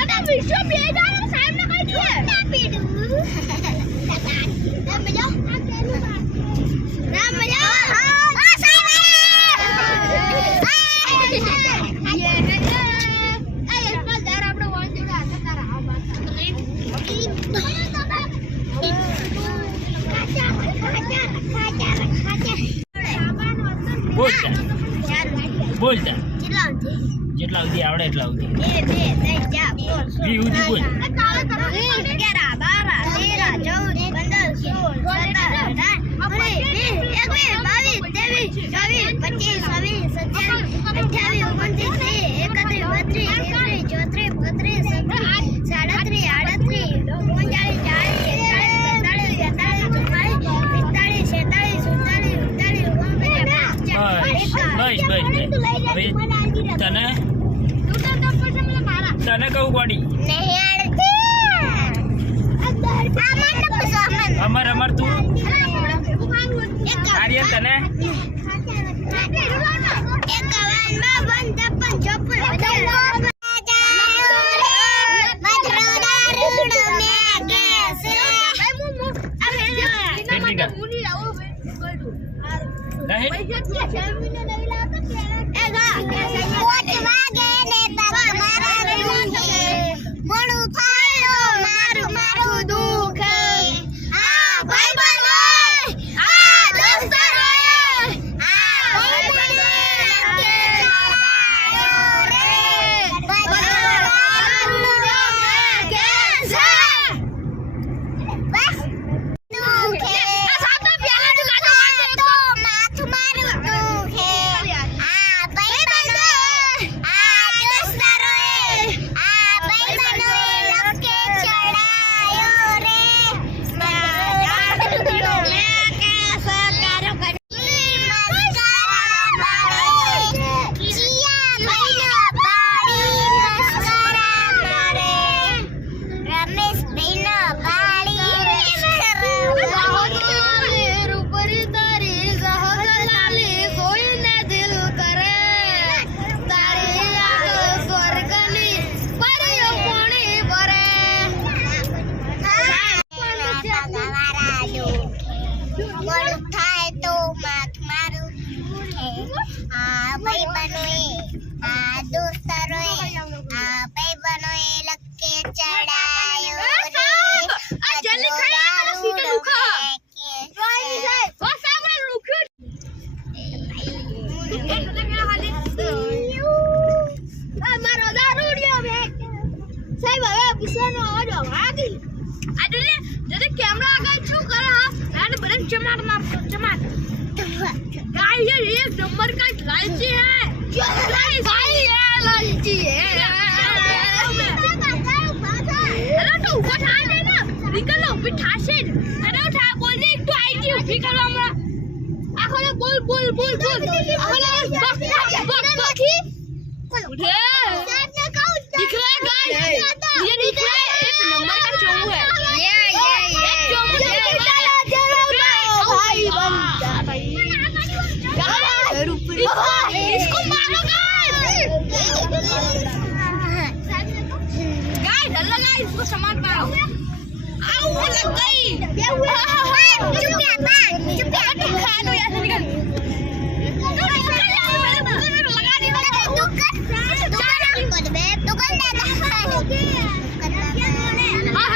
अरे विश्व बेजा साहब ने कही है ना पीडू ना मजा बोलता જેટલા સુધી આવડે એટલા સુધી 1 2 3 4 5 6 બોલ 11 12 તને કહું ગોડી અમાર તું આર્યન તને नंबर का लालची है भाई ये लालची है अरे तो ऊपर उठा देना निकलो बिठा से अरे उठा बोल दे तू आई थी उठी करो हमरा आखोले बोल आखोले बक की उठे दिख रहा है गाइस ये दिख रहा है एक नंबर का चोमू है ये चोमू भाई इसको मारो गाइस हल्ला गाइस इसको सामान मारो आओ लग गई चुप खा लो यार निकल लगा दी हां